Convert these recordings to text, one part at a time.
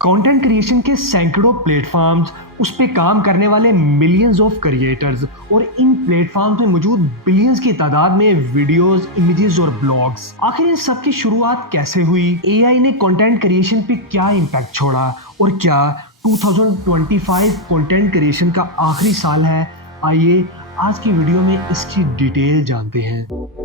Content creation के सैकड़ों platforms, उस पे काम करने वाले मिलियंस ऑफ क्रिएटर्स और इन प्लेटफॉर्म्स में मौजूद बिलियंस की तादाद में वीडियोस, इमेजेस और ब्लॉग्स। आखिर इन सब की शुरुआत कैसे हुई? एआई ने कंटेंट क्रिएशन पे क्या इम्पैक्ट छोड़ा और क्या 2025 कंटेंट क्रिएशन का आखिरी साल है? आइए आज की वीडियो में इसकी डिटेल जानते हैं।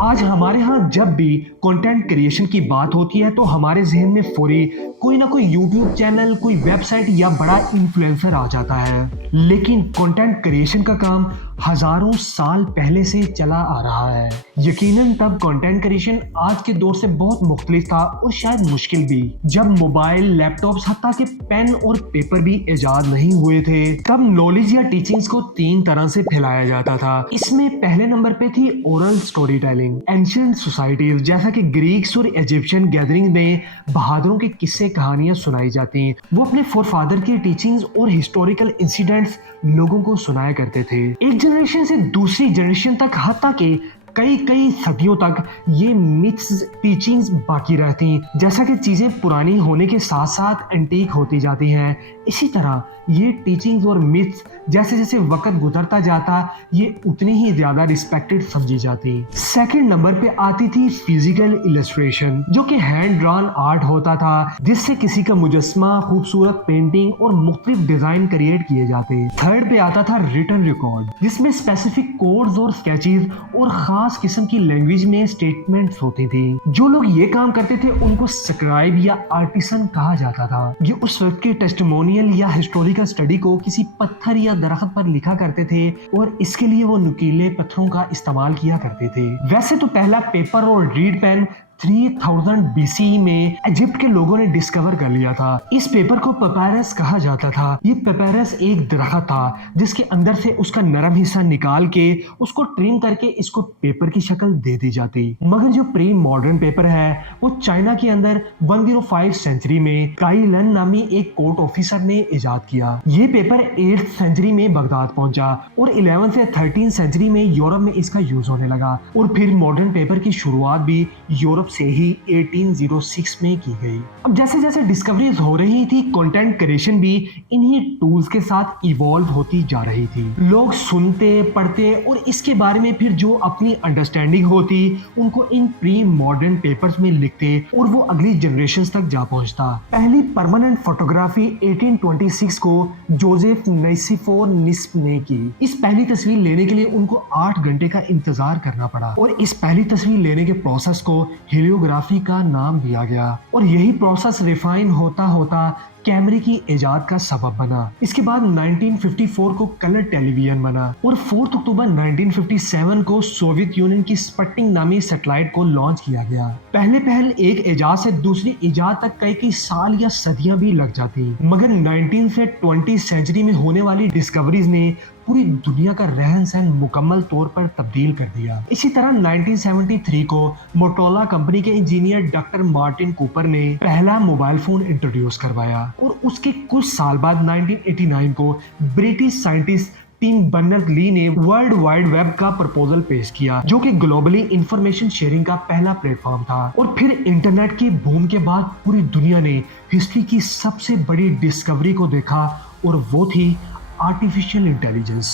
आज हमारे यहाँ जब भी कंटेंट क्रिएशन की बात होती है तो हमारे जहन में फौरी कोई ना कोई यूट्यूब चैनल, कोई वेबसाइट या बड़ा इन्फ्लुएंसर आ जाता है। लेकिन कंटेंट क्रिएशन का काम हजारों साल पहले से चला आ रहा है। यकीनन तब कंटेंट क्रिएशन आज के दौर से बहुत मुख्तलिफ था और शायद मुश्किल भी। जब मोबाइल, लैपटॉप्स, हत्ता के पेन और पेपर भी इजाद नहीं हुए थे, तब नॉलेज या टीचिंग्स को तीन तरह से फैलाया जाता था। इसमें पहले नंबर पे थी oral story telling. Ancient societies जैसा कि ग्रीक्स और इजिप्शियन गैदरिंग में बहादुरों के किस्से कहानियां सुनाई जाती। वो अपने फोरफादर के टीचिंग्स और हिस्टोरिकल इंसिडेंट्स लोगों को सुनाया करते थे। एक जनरेशन से दूसरी जनरेशन तक, हत्ता के कई सदियों तक ये मिथ्स, टीचिंग्स बाकी रहती। जैसा कि चीजें पुरानी होने के साथ साथ एंटीक होती जाती हैं, इसी तरह ये टीचिंग्स और मिथ्स जैसे जैसे वक्त गुजरता जाता, ये उतनी ही ज्यादा रिस्पेक्टेड समझी जाती। सेकंड नंबर पे आती थी फिजिकल इलस्ट्रेशन, जो कि हैंड ड्रॉन आर्ट होता था, जिससे किसी का मुजस्मा, खूबसूरत पेंटिंग और मुख्तलिफ डिजाइन क्रिएट किए जाते। थर्ड पे आता था रिटन रिकॉर्ड, जिसमें स्पेसिफिक कोड्स और स्केचेस और खास किस्म की लैंग्वेज में स्टेटमेंट्स होती थी। जो लोग ये काम करते थे उनको स्क्राइब या आर्टिसन कहा जाता था। ये उस वक्त के टेस्टिमोनियल या हिस्टोरिकल स्टडी को किसी पत्थर या दरख्त पर लिखा करते थे और इसके लिए वो नुकीले पत्थरों का इस्तेमाल किया करते थे। वैसे तो पहला पेपर और रीड पेन 3000 BC में इजिप्ट के लोगों ने डिस्कवर कर लिया था। इस पेपर को पेपायरस कहा जाता था। ये पेपायरस एक दरख्त था जिसके अंदर से उसका नरम हिस्सा निकाल के उसको ट्रिम करके इसको पेपर की शक्ल दे दी जाती। मगर जो प्री मॉडर्न पेपर है वो चाइना के अंदर 105 सेंचुरी में काई लन नामी एक कोर्ट ऑफिसर ने इजाद किया। ये पेपर 8th सेंचुरी में बगदाद पहुंचा और 11 से 13 सेंचुरी में यूरोप में इसका यूज होने लगा और फिर मॉडर्न पेपर की शुरुआत भी यूरोप से ही 1806 में की गई। अब जैसे जैसे डिस्कवरीज हो रही थी, कंटेंट क्रिएशन भी इन्हीं टूल्स के साथ इवॉल्व होती जा रही थी। लोग सुनते, पढ़ते और इसके बारे में फिर जो अपनी अंडरस्टैंडिंग होती उनको इन प्री मॉडर्न पेपर्स में लिखते और वो अगली जनरेशंस तक जा पहुंचता। पहली परमानेंट फोटोग्राफी 1826 को जोसेफ निसिफोर निस्प ने की। इस पहली तस्वीर लेने के लिए उनको 8 घंटे का इंतजार करना पड़ा और इस पहली तस्वीर लेने के प्रोसेस को हेलियोग्राफी का नाम दिया गया और यही प्रोसेस रिफाइन होता होता कैमरे की इजाद का सबब बना। इसके बाद 1954 को कलर टेलीविजन बना और 4 अक्टूबर 1957 को सोवियत यूनियन की स्पुतनिक नामी सैटेलाइट को लॉन्च किया गया। पहले एक इजाद से दूसरी इजाद तक कई साल या सदियां भी लग जाती, मगर 19 से 20 सेंचुरी में होने वाली डिस्कवरीज ने पूरी दुनिया का रहन सहन मुकम्मल तौर पर तब्दील कर दिया। इसी तरह 1973 को मोटोरोला कंपनी के इंजीनियर डॉक्टर मार्टिन कूपर ने पहला मोबाइल फोन इंट्रोड्यूस करवाया और उसके कुछ साल बाद 1989 को ब्रिटिश साइंटिस्ट टिम बर्नर्स-ली ने वर्ल्ड वाइड वेब का प्रपोजल पेश किया, जो कि ग्लोबली इंफॉर्मेशन शेयरिंग का पहला प्लेटफॉर्म था। और फिर इंटरनेट की बूम के बाद पूरी दुनिया ने हिस्ट्री की सबसे बड़ी डिस्कवरी को देखा और वो थी artificial intelligence.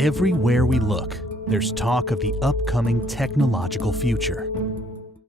Everywhere we look, there's talk of the upcoming technological future.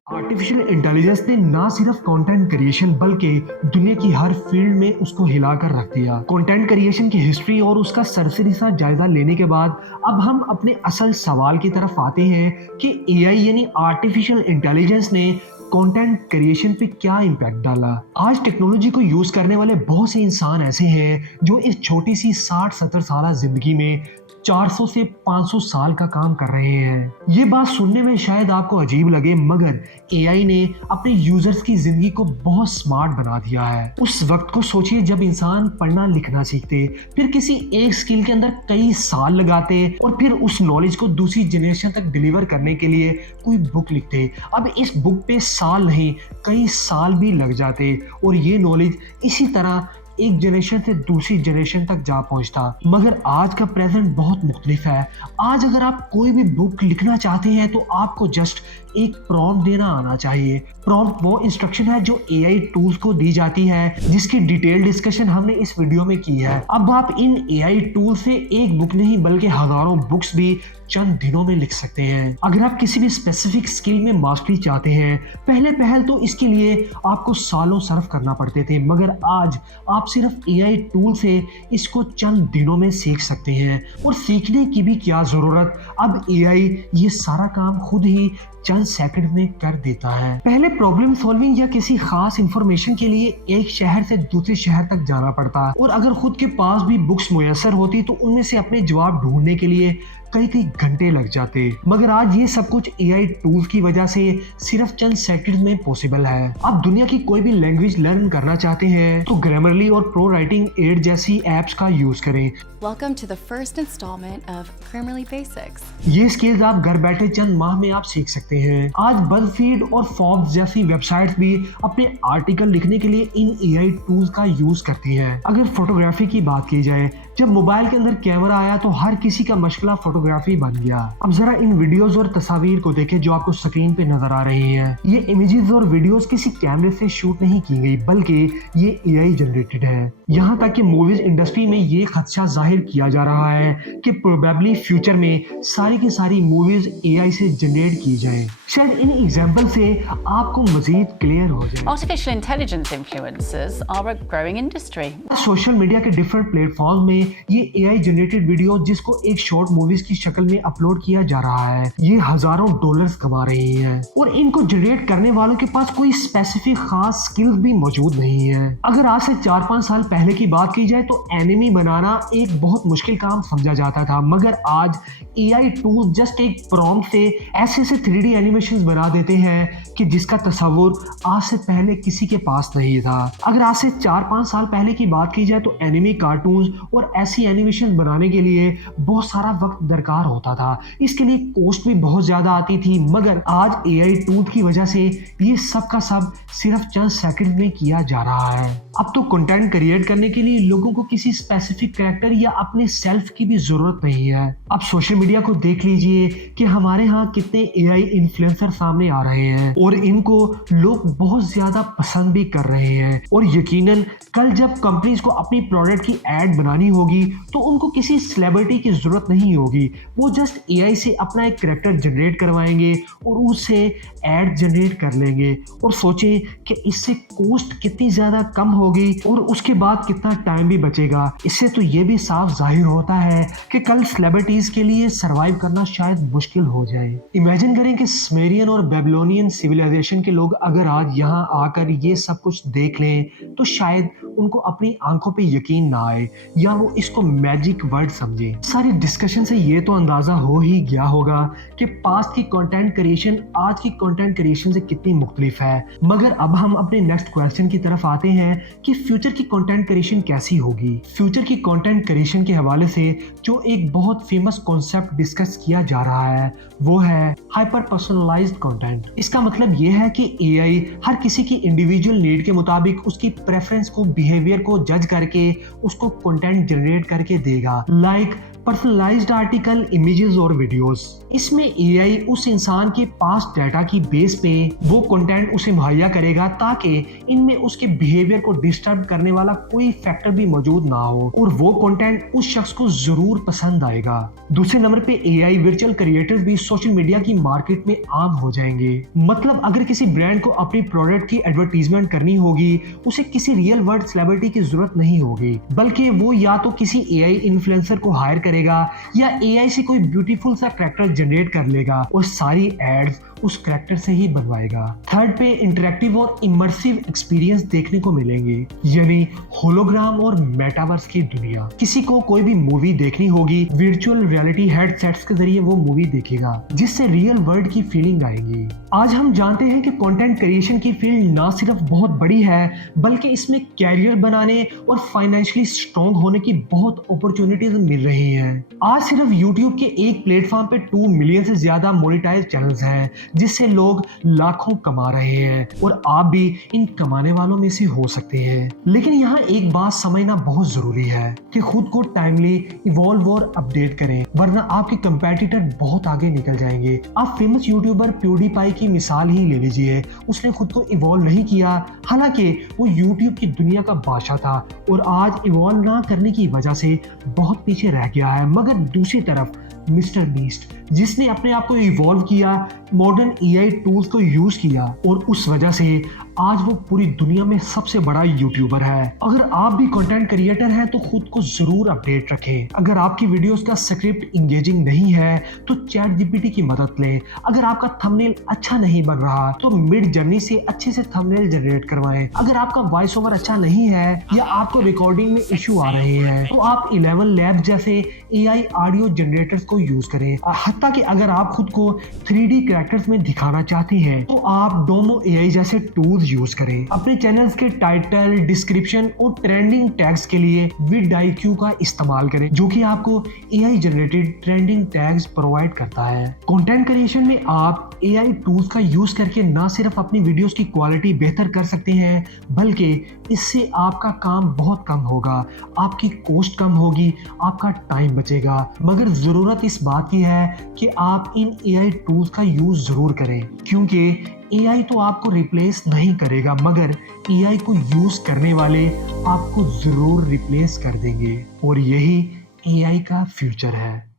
Artificial intelligence ने ना सिर्फ कंटेंट क्रिएशन बल्कि दुनिया की हर फील्ड में उसको हिलाकर रख दिया। कंटेंट क्रिएशन की हिस्ट्री और उसका सरसरी सा जायजा लेने के बाद अब हम अपने असल सवाल की तरफ आते हैं कि एआई यानी आर्टिफिशियल इंटेलिजेंस ने कंटेंट क्रिएशन पे क्या इम्पैक्ट डाला। आज टेक्नोलॉजी को यूज करने वाले बहुत से इंसान ऐसे हैं जो इस छोटी सी 60-70 साल जिंदगी में 400 से 500 साल का काम कर रहे हैं। ये बात सुनने में शायद आपको अजीब लगे, मगर एआई ने अपने यूजर्स की जिंदगी को बहुत स्मार्ट बना दिया है। उस वक्त को सोचिए जब इंसान पढ़ना लिखना सीखते, फिर किसी एक स्किल के अंदर कई साल लगाते और फिर उस नॉलेज को दूसरी जनरेशन तक डिलीवर करने के लिए कोई बुक लिखते। अब इस बुक पे साल नहीं, कई साल भी लग जाते और ये नॉलेज इसी तरह एक जनरेशन से दूसरी जनरेशन तक जा पहुंचता। मगर आज का प्रेजेंट बहुत मुख्तलिफ है। आज अगर आप कोई भी बुक लिखना चाहते हैं तो आपको जस्ट एक प्रॉम्प्ट देना आना चाहिए। प्रॉम्प्ट वो इंस्ट्रक्शन है जो एआई टूल्स को दी जाती है, जिसकी डिटेल डिस्कशन हमने इस वीडियो में की है। अब आप इन एआई टूल से एक बुक नहीं बल्कि हजारों बुक्स भी चंद दिनों में लिख सकते हैं। अगर आप किसी भी स्पेसिफिक स्किल में मास्टरी चाहते हैं, पहले तो इसके लिए आपको सालों सर्व करना पड़ते थे, मगर आज आप सिर्फ एआई टूल से इसको चंद दिनों में सीख सकते हैं। और सीखने की भी क्या जरूरत, अब एआई ये सारा काम खुद ही चंद सेकंड में कर देता है। पहले प्रॉब्लम सॉल्विंग या किसी खास इंफॉर्मेशन के लिए एक शहर से दूसरे शहर तक जाना पड़ता, और अगर खुद के पास भी बुक्स मुयसर होती तो उनमें से अपने जवाब ढूंढने के लिए कई घंटे लग जाते। मगर आज ये सब कुछ एआई टूल्स की वजह से सिर्फ चंद सेकंड में पॉसिबल है। आप दुनिया की कोई भी लैंग्वेज लर्न करना चाहते हैं तो ग्रामरली और प्रो राइटिंग एड जैसी एप्स का यूज करें। Welcome to the first installment of Grammarly Basics. ये स्किल्स आप घर बैठे चंद माह में आप सीख सकते हैं। आज BuzzFeed और Forbes जैसी वेबसाइट्स भी अपने आर्टिकल लिखने के लिए इन एआई टूल्स का यूज करती हैं। अगर फोटोग्राफी की बात की जाए, जब मोबाइल के अंदर कैमरा आया तो हर किसी का मशगला फोटोग्राफी बन गया। अब जरा इन वीडियोस और तस्वीर को देखें जो आपको स्क्रीन पे नजर आ रही हैं। ये इमेजेस और वीडियोस किसी कैमरे से शूट नहीं की गई, बल्कि ये एआई जनरेटेड है। यहाँ तक कि मूवीज इंडस्ट्री में ये खदशा जाहिर किया जा रहा है कि प्रोबेबली फ्यूचर में सारी की सारी मूवीज एआई से जनरेट की जाएं। शायद इन एग्जांपल से आपको मजीद क्लियर हो जाए। Artificial intelligence influencers are a growing industry. Social media के डिफरेंट प्लेटफॉर्म में ये एआई जनरेटेड वीडियो जिसको एक शॉर्ट मूवीज की शक्ल में अपलोड किया जा रहा है, ये हजारों डॉलर्स कमा रही हैं। और इनको जनरेट करने वालों के पास कोई स्पेसिफिक खास स्किल्स भी मौजूद नहीं है। अगर आज से 4-5 साल पहले की बात की जाए तो एनिमी बनाना एक बहुत मुश्किल काम समझा जाता था, मगर आज एआई टूल जस्ट एक प्रॉम्प्ट से ऐसे 3D एनिमेशंस बना देते हैं कि जिसका तस्वुर आज से पहले किसी के पास नहीं था। अगर आज से 4-5 साल पहले की बात की जाए तो एनिमी कार्टून्स और ऐसी एनिमेशन बनाने के लिए बहुत सारा वक्त दरकार होता था, इसके लिए कॉस्ट भी बहुत ज्यादा आती थी, मगर आज एआई टूल की वजह से ये सब का सब सिर्फ चंद सेकंड में किया जा रहा है। अब तो कंटेंट क्रिएट करने के लिए लोगों को किसी स्पेसिफिक कैरेक्टर या अपने सेल्फ की भी जरूरत नहीं है। अब सोशल मीडिया को देख लीजिए कि हमारे यहाँ कितने एआई इन्फ्लुएंसर सामने आ रहे हैं और इनको लोग बहुत ज्यादा पसंद भी कर रहे हैं। और यकीनन कल जब कंपनीज को अपनी प्रोडक्ट की एड बनानी होगी तो उनको किसी सेलिब्रिटी की जरूरत नहीं होगी, वो जस्ट एआई से अपना एक कैरेक्टर जनरेट करवाएंगे और उससे एड जनरेट कर लेंगे। और सोचें कि इससे कॉस्ट कितनी ज्यादा कम होगी और उसके बाद कितना टाइम भी बचेगा। इससे तो ये भी साफ जाहिर होता है कि कल सेलिब्रिटीज के लिए सरवाइव करना शायद मुश्किल हो जाए। इमेजिन करें कि सुमेरियन और बेबीलोनियन सिविलाइजेशन के लोग अगर आज यहाँ आकर ये सब कुछ देख लें तो शायद उनको अपनी आंखों पे यकीन ना आए या वो इसको मैजिक वर्ड समझे। सारी डिस्कशन से ये तो अंदाजा हो ही गया होगा कि पास्ट की कंटेंट क्रिएशन आज की कंटेंट क्रिएशन से कितनी मुख्तलिफ है। मगर अब हम अपने नेक्स्ट क्वेश्चन की तरफ आते हैं कि फ्यूचर की कंटेंट क्रिएशन कैसी होगी। फ्यूचर की कंटेंट क्रिएशन के हवाले से जो एक बहुत फेमस कॉन्सेप्ट डिस्कस किया जा रहा है वो है हाइपर पर्सनलाइज्ड कंटेंट। इसका मतलब ये है कि एआई हर किसी की इंडिविजुअल नीड के मुताबिक उसकी प्रेफरेंस को, बिहेवियर को जज करके उसको कंटेंट जनरेट करके देगा, लाइक पर्सनलाइज्ड आर्टिकल, इमेजेस और वीडियोस। इसमें एआई उस इंसान के पास्ट डाटा की बेस पे वो कंटेंट उसे मुहैया करेगा ताकि इनमें उसके बिहेवियर को डिस्टर्ब करने वाला कोई फैक्टर भी मौजूद ना हो और वो कंटेंट उस शख्स को जरूर पसंद आएगा। दूसरे नंबर पे एआई वर्चुअल क्रिएटर्स भी सोशल मीडिया की मार्केट में आम हो जाएंगे। मतलब अगर किसी ब्रांड को अपनी प्रोडक्ट की एडवर्टीजमेंट करनी होगी, उसे किसी रियल वर्ल्ड सेलिब्रिटी की जरूरत नहीं होगी, बल्कि वो या तो किसी एआई इन्फ्लुएंसर को हायर करेगा या एआई से कोई ब्यूटीफुल सा कैरेक्टर जनरेट कर लेगा और सारी एड्स उस कैरेक्टर से ही बनवाएगा। थर्ड पे इंटरैक्टिव और इमर्सिव एक्सपीरियंस देखने को मिलेंगे, यानी होलोग्राम और मेटावर्स की दुनिया। किसी को कोई भी मूवी देखनी होगी, वर्चुअल रियलिटी हेडसेट्स के जरिए वो मूवी देखेगा जिससे रियल वर्ल्ड की फीलिंग आएगी। आज हम जानते हैं कि कंटेंट क्रिएशन की फील्ड ना सिर्फ बहुत बड़ी है बल्कि इसमें कैरियर बनाने और फाइनेंशियली स्ट्रॉन्ग होने की बहुत अपॉर्चुनिटीज मिल रही हैं। आज सिर्फ यूट्यूब के एक प्लेटफॉर्म पे 2 मिलियन से ज्यादा मोनेटाइज चैनल्स हैं जिससे लोग लाखों कमा रहे हैं और आप भी इन कमाने वालों में से हो सकते हैं। लेकिन यहाँ एक बात समझना बहुत जरूरी है कि खुद को टाइमली इवॉल्व और अपडेट करें, वरना आपके कंपेटिटर बहुत आगे निकल जाएंगे। आप फेमस यूट्यूबर प्यूडीपाई की मिसाल ही ले लीजिए, उसने खुद को इवॉल्व नहीं किया, हालांकि वो यूट्यूब की दुनिया का बादशाह था और आज इवॉल्व ना करने की वजह से बहुत पीछे रह गया है। मगर दूसरी तरफ मिस्टर बीस्ट, जिसने अपने आप को इवॉल्व किया, मॉडर्न एआई टूल्स को यूज किया और उस वजह से आज वो पूरी दुनिया में सबसे बड़ा यूट्यूबर है। अगर आप भी कंटेंट क्रिएटर हैं तो खुद को जरूर अपडेट रखें। अगर आपकी वीडियोस का स्क्रिप्ट इंगेजिंग नहीं है तो चैट जीपीटी की मदद लें। अगर आपका थंबनेल अच्छा नहीं बन रहा तो मिड जर्नी से अच्छे से थंबनेल जनरेट करवाएं। अगर आपका वॉइस ओवर अच्छा नहीं है या आपको रिकॉर्डिंग में इश्यू आ रहे हैं तो आप 11 लैब जैसे एआई ऑडियो जनरेटर्स को यूज करें। हत्ता कि अगर आप खुद को 3D कैरेक्टर्स में दिखाना चाहते हैं तो आप डोमो एआई जैसे टूल्स यूज करें। अपने चैनल्स के टाइटल, डिस्क्रिप्शन और ट्रेंडिंग टैग्स के लिए vidIQ का इस्तेमाल करें, जो कि आपको AI generated trending tags provide करता है। कंटेंट क्रिएशन में आप एआई टूल्स का यूज करके ना सिर्फ अपनी वीडियोस की क्वालिटी बेहतर कर सकते हैं, बल्कि इससे आपका काम बहुत कम होगा, आपकी कॉस्ट कम होगी, आपका टाइम बचेगा। मगर जरूरत इस बात की है कि आप इन एआई टूल्स का यूज जरूर करें, क्योंकि एआई तो आपको रिप्लेस नहीं करेगा, मगर एआई को यूज करने वाले आपको जरूर रिप्लेस कर देंगे और यही एआई का फ्यूचर है।